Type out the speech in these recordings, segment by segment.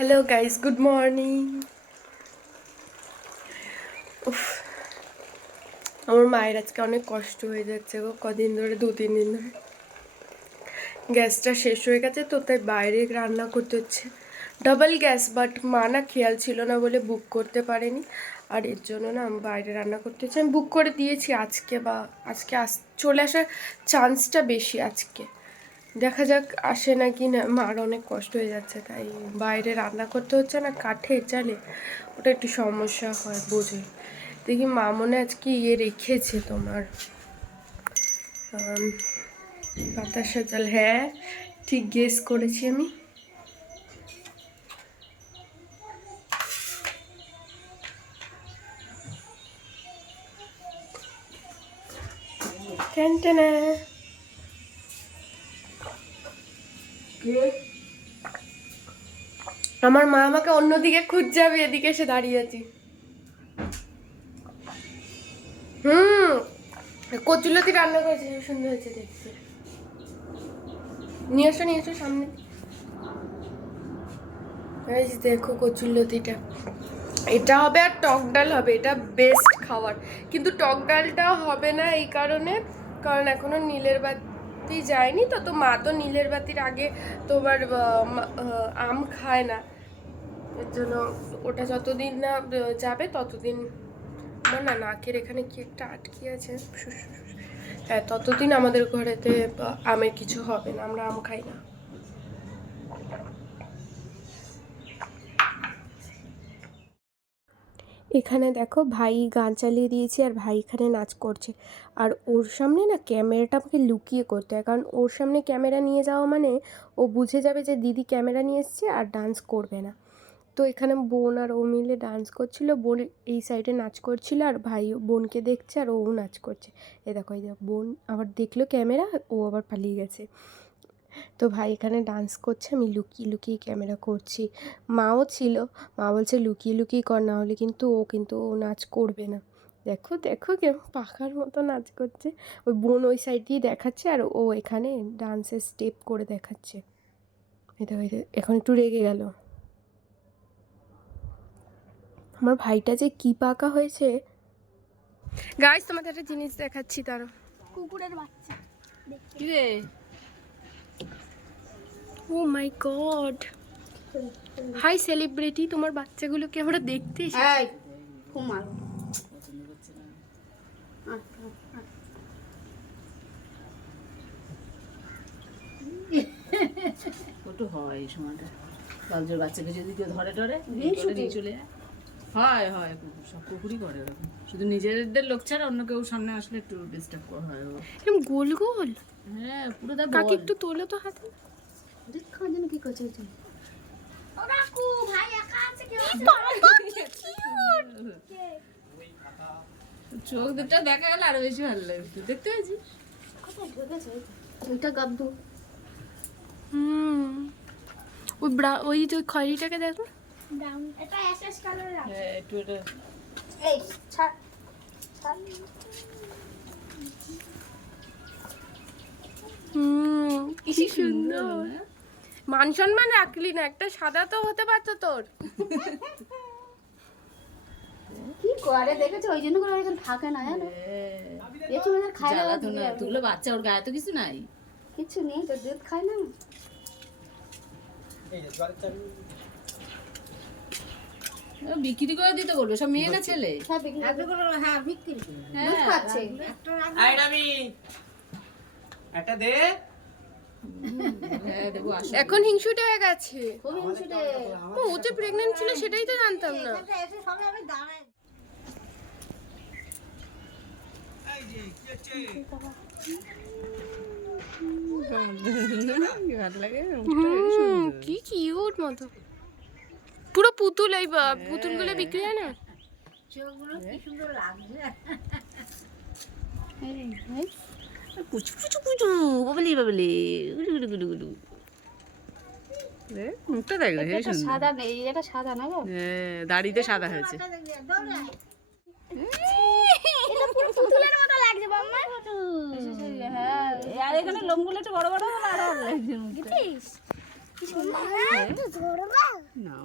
Hello guys, good morning. উফ, আমার মায়ের আজকে অনেক কষ্ট হয়ে যাচ্ছে গো। কদিন ধরে 2-3 দিন ধরে গ্যাসটা শেষ হয়ে গেছে, তো তাই বাইরে রান্না করতে হচ্ছে। ডাবল গ্যাস, বাট মা না খেয়াল ছিল না বলে বুক করতে পারেনি, আর এর জন্য না আমি বাইরে রান্না করতে হচ্ছে। আমি বুক করে দিয়েছি আজকে, বা আজকে চলে আসার চান্সটা বেশি আজকে। দেখা যাক আসে নাকি না। মার অনেক কষ্ট হয়ে যাচ্ছে, তাই বাইরে রান্না করতে হচ্ছে না, কাঠে চালে ওটা একটু সমস্যা হয়, বোঝে। দেখি মা মনে আজকে রেখেছে তোমার বাতাসা চাল। হ্যাঁ, ঠিক গেস করেছি আমি। টেনটেনা। আমার মা আমাকে অন্যদিকে খুঁজছে, আমি এদিকে এসে দাঁড়িয়ে আছি। কচুলতি রান্না করেছে, সুন্দর হয়েছে দেখতে। নিয়ে আসো সামনে। এই যে দেখো কচুলতিটা, এটা হবে আর টক ডাল হবে, এটা বেস্ট খাবার। কিন্তু টক ডালটা হবে না এই কারণে, কারণ এখনো নীলের বাতি যায়নি। তো মা তো নীলের বাতির আগে তোমার আম খায় না, এর জন্য ওটা যতদিন না যাবে ততদিন। আমার না নাকের এখানে কি একটা আটকে আছে, হ্যাঁ, ততদিন আমাদের ঘরেতে আমের কিছু হবে না, আমরা আম খাই না। এখানে দেখো ভাই গান চালিয়ে দিয়েছে, আর ভাই এখানে নাচ করছে। আর ওর সামনে না ক্যামেরাটা আমাকে লুকিয়ে করতে হয়, কারণ ওর সামনে ক্যামেরা নিয়ে যাওয়া মানে ও বুঝে যাবে যে দিদি ক্যামেরা নিয়ে এসছে আর ডান্স করবে না। তো এখানে বোন আর ও মিলে ডান্স করছিল, বোন এই সাইডে নাচ করছিল, আর ভাই বোনকে দেখছে আর ও নাচ করছে। এই দেখো, এই দেখো, বোন আবার দেখলো ক্যামেরা, ও আবার পালিয়ে গেছে। তো ভাই এখানে ডান্স করছে, আমি লুকিয়ে লুকিয়ে ক্যামেরা করছি। মাও ছিল, মা বলছে লুকিয়ে লুকিয়ে কর, না হলে কিন্তু ও নাচ করবে না। দেখো দেখো কেমন পাখার মতো নাচ করছে। ওই বোন ওই সাইড দিয়ে দেখাচ্ছে, আর ও এখানে ডান্সের স্টেপ করে দেখাচ্ছে। এটা এখন একটু রেগে গেল। আমার ভাইটা যে কি পাকা হয়েছে। গাইস, তোমাদের একটা জিনিস দেখাচ্ছি, তার কুকুরের বাচ্চা। কি রে? ও মাই গড, হাই সেলিব্রিটি, তোমার বাচ্চাগুলোকে আমরা দেখতে এসেছি। কুমার কত হয় এই সময়টা, বাচ্চার বাচ্চাকে যদি কেউ ধরে টরে নিয়ে চলে যায়। হয় হয়, কুকুর, সব কুকুরই করে এরকম। শুধু নিজেদের লোক ছাড়া অন্য কেউ সামনে আসলে একটু ডিস্টার্ব করা হয়। এরকম গোল গোল। হ্যাঁ, পুরো দা কাকি বল। একটু তোলো তো হাতে। দেখার জন্য কি করছে তুই? ও কাকু, ভাই একা আছে কেউ আছে? চোখ দুটো দেখা গেলে আরো বেশি ভালো লাগতো, দেখতে পেয়েছিস? কোথায় ঢুকেছে? ওইটা গাব্দু। ওই যে খয়রিটাকে দেখো। ব্রাউন, এটা অ্যাশেস কালারের আছে। হ্যাঁ, একটু এটা এই ছাড় ছাড়। কি সুন্দর। মান সম্মান রাখলি না, একটা সাদা তো হতে পারতো তোর। কি করে দেখেছো? ওই জন্য করে ওইখানে থাকে না, জানো? দেখি ওদের খায় না, জ্বালাতো না, তুগুলো বাচ্চা, ওর গায়ে তো কিছু নাই। কিছু নেই তো, দুধ খায় না। ও বিক্রি করে দিতে বলবে, সব মেয়ে না ছেলে? হ্যাঁ, বিক্রি করে। হ্যাঁ বিক্রি করে। হ্যাঁ, দুধ খাচ্ছে। একটা দে। হ্যাঁ দেবো, আসো। এখন হিংসুটে হয়ে গেছে। খুব হিংসুটে। ও যে প্রেগন্যান্ট ছিল সেটাই তো জানতাম না। এসে সবে আমি দাঁড়াই। এই যে কি হচ্ছে? ভালো লাগে। কি কিউট মতো, পুরো পুতুল। এই পুতুলগুলো বিক্রি হয় না? চোখগুলো কি সুন্দর লাগছে। পুচু পুচু পুচু, বাবলি বাবলি, গুলু গুলু গুলু গুলু। মুখটা দেখলে হেবি এটা সুন্দর। সাদা নেই, এটা সাদা না গো? হ্যাঁ, দাড়িতে সাদা হয়েছে। এটা পুরো পুতুলের মতো লাগছে বাম্মা। হ্যাঁ, আর এখানে লোমগুলো একটু বড় বড় হলে আরো ভালো লাগছে মুখটা। কি সুন্দর। না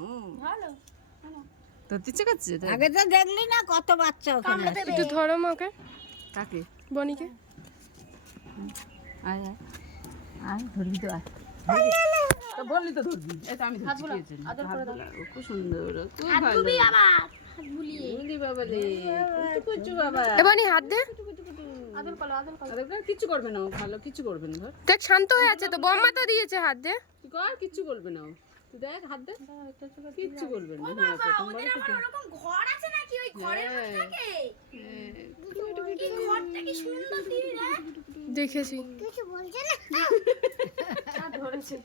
তোর ইচ্ছে করছে তাই? আগে তো দেখলি না কত বাচ্চা ওখানে আছে। একটু ধরো মাকে, কাকে? বনিকে। আয় আয় আয়, ধরবি তো, আয়। তো বললি তো ধরবি। এই তো আমি ধরছি, কি হয়েছে? হাত বোলা, ও খুব সুন্দর, ও খুব ভালো। বলি বাবা রে, কুচু কুচু বাবা। বনি হাত দে। আদর করে কিচ্ছু করবে না ও, ভালো কিচ্ছু করবে না। ধর, দেখ শান্ত হয়ে আছে তো, বম্মা তো দিয়েছে, হাত দে। তুই কর, কিচ্ছু করবে না ও। তুই দেখ, হাত দে, কিচ্ছু করবে না। হ্যাঁ, প্রথম বলে তো ওরকম ঘর আছে নাকি ওই ঘরের মধ্যে থাকে? এই ঘরটা কি সুন্দর দিদি রে। দেখেছি। কিছু বলছে না। ধরেছে।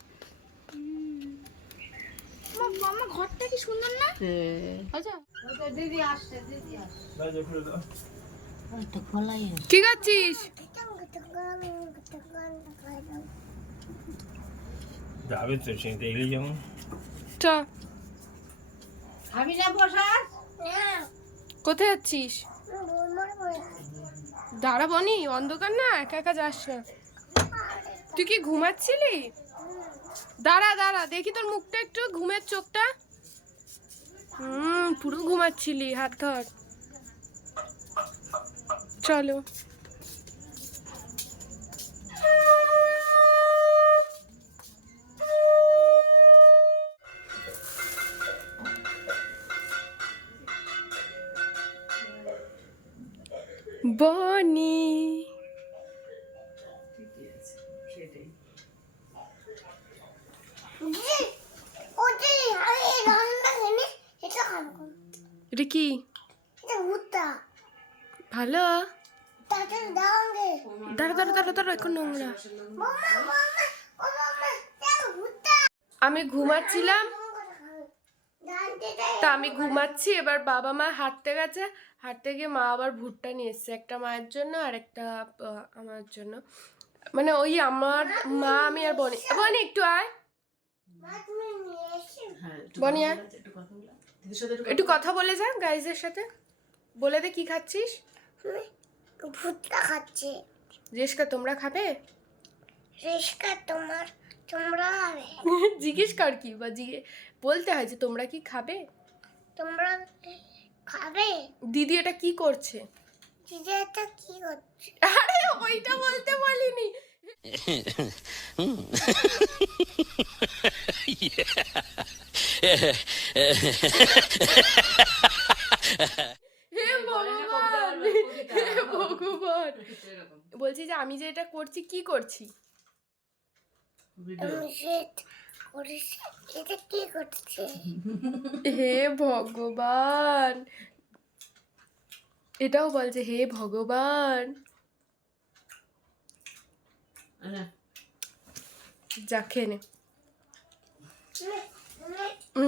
মামা ঘরটা কি সুন্দর না? হ্যাঁ। আচ্ছা দিদি আসছে, দিদি আসছে। কি খাচ্ছিস? যাবে তো সে দেখলি যেমন চ। আমি না বসাস কোথায় যাচ্ছিস? দাঁড়া বনি, অন্ধকার না, একা একা যাস না। তুই কি ঘুমাচ্ছিলি? দাঁড়া দাঁড়া, দেখি তোর মুখটা একটু, ঘুমের চোখটা। পুরো ঘুমাচ্ছিলি, হাত ধর। চলো। বনি ঠিকই আছে, সেটাই। এটা কি? ভালো। দাঁড়া দাঁড়া দাঁড়া দাঁড়া, এখন নোংরা। আমি ঘুমাচ্ছিলাম, তা আমি ঘুমাচ্ছি, এবার বাবা মা হাঁটতে গেছে, হাঁটতে গিয়ে মা আবার ভুট্টা নিয়ে এসছে, একটা মায়ের জন্য আর একটা আমার জন্য। মানে ওই আমার মা, আমি আর বনি। বনি একটু আয়, হ্যাঁ, একটু বনি কথা আয়, বলে, একটু কথা বলে। দিদির সাথে একটু কথা বলে যা গাইজের সাথে। বলে দে কি খাচ্ছিস। ভুট্টা খাচ্ছে। রেশকা তোমরা খাবে? রেশকা তোমরা খাবে? জিজ্ঞেস কর কি, বা বলতে হয় যে তোমরা কি খাবে। তোমরা খাবে? দিদি এটা কি করছে? দিদি এটা কি করছে? আরে ওইটা বলতে বলিনি। হে ভগবান, হে ভগবান। বলছি যে আমি যে এটা করছি, কি করছি? আমি সেট করেছি। এটা কি করছে? হে ভগবান, এটাও বলছে হে ভগবান। আরে, যা খেয়ে নে।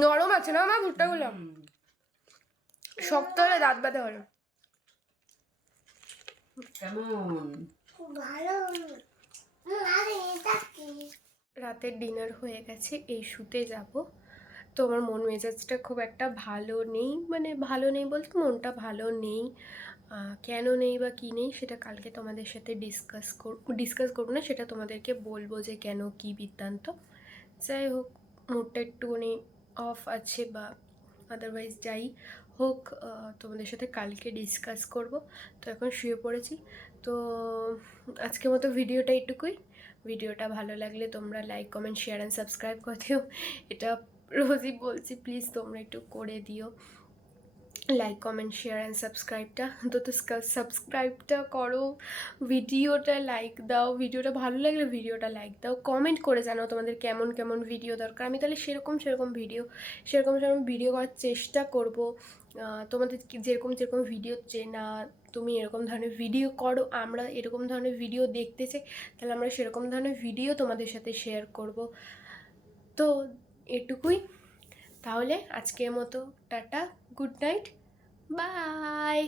নরম আছে না আমার ভুট্টাগুলো? শক্ত হলে দাঁত ব্যথা করে। কেমন? ভালো। আরে এটা কি? রাতের ডিনার হয়ে গেছে, এই শুতে যাব। তো আমার মন মেজাজটা খুব একটা ভালো নেই, মানে ভালো নেই বলতে মনটা ভালো নেই। কেন নেই বা কী নেই সেটা কালকে তোমাদের সাথে ডিসকাস করবো না, সেটা তোমাদেরকে বলবো যে কেন কী বৃত্তান্ত। যাই হোক, মুডটা একটুখানি অফ আছে, বা আদারওয়াইজ যাই হোক, তোমাদের সাথে কালকে ডিসকাস করব। তো এখন শুয়ে পড়েছি। তো আজকের মতো ভিডিওটা এইটুকুই। ভিডিওটা ভালো লাগলে তোমরা like, comment, share and subscribe করে দিও। এটা রোজই বলছি, প্লিজ তোমরা একটু করে দিও লাইক, কমেন্ট, শেয়ার অ্যান্ড সাবস্ক্রাইবটা। তো সাবস্ক্রাইবটা করো, ভিডিওটা লাইক দাও, ভিডিওটা ভালো লাগলে ভিডিওটা লাইক দাও, কমেন্ট করে জানাও তোমাদের কেমন কেমন ভিডিও দরকার। আমি তাহলে সেরকম ভিডিও করার চেষ্টা করব। তোমাদের যেরকম ভিডিও চেনা, তুমি এরকম ধরনের ভিডিও করো, আমরা এরকম ধরনের ভিডিও দেখতে চাই, তাহলে আমরা সেরকম ধরনের ভিডিও তোমাদের সাথে শেয়ার করব। তো এটুকুই তাহলে, আজকের মতো টাটা, গুড নাইট, বাই।